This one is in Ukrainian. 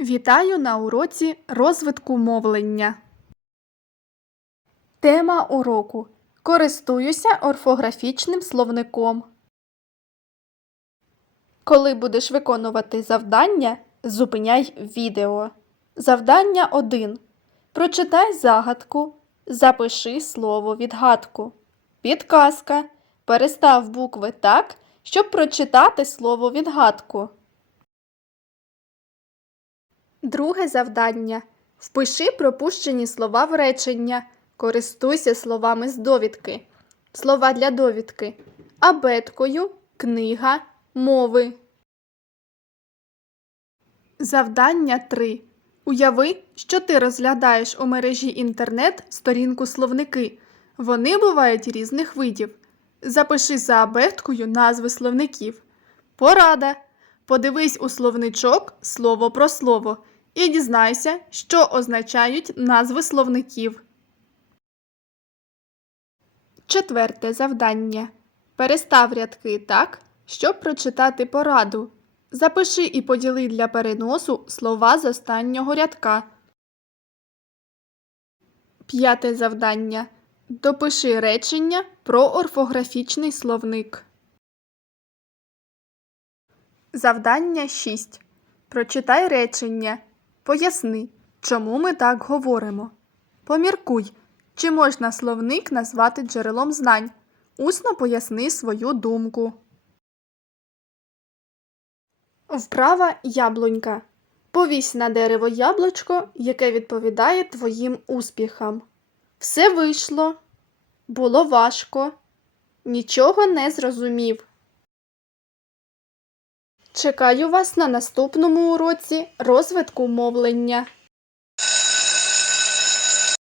Вітаю на уроці розвитку мовлення. Тема уроку. Користуюся орфографічним словником. Коли будеш виконувати завдання, зупиняй відео. Завдання 1. Прочитай загадку. Запиши слово відгадку. Підказка. Перестав букви так, щоб прочитати слово відгадку. Друге завдання. Впиши пропущені слова в речення. Користуйся словами з довідки. Слова для довідки. Абеткою, книга, мови. Завдання 3. Уяви, що ти розглядаєш у мережі інтернет сторінку словники. Вони бувають різних видів. Запиши за абеткою назви словників. Порада. Подивись у словничок слово про слово і дізнайся, що означають назви словників. Четверте завдання. Перестав рядки так, щоб прочитати пораду. Запиши і поділи для переносу слова з останнього рядка. П'яте завдання. Допиши речення про орфографічний словник. Завдання 6. Прочитай речення. Поясни, чому ми так говоримо. Поміркуй, чи можна словник назвати джерелом знань. Усно поясни свою думку. Вправа яблунька. Повісь на дерево яблучко, яке відповідає твоїм успіхам. Все вийшло. Було важко. Нічого не зрозумів. Чекаю вас на наступному уроці розвитку мовлення.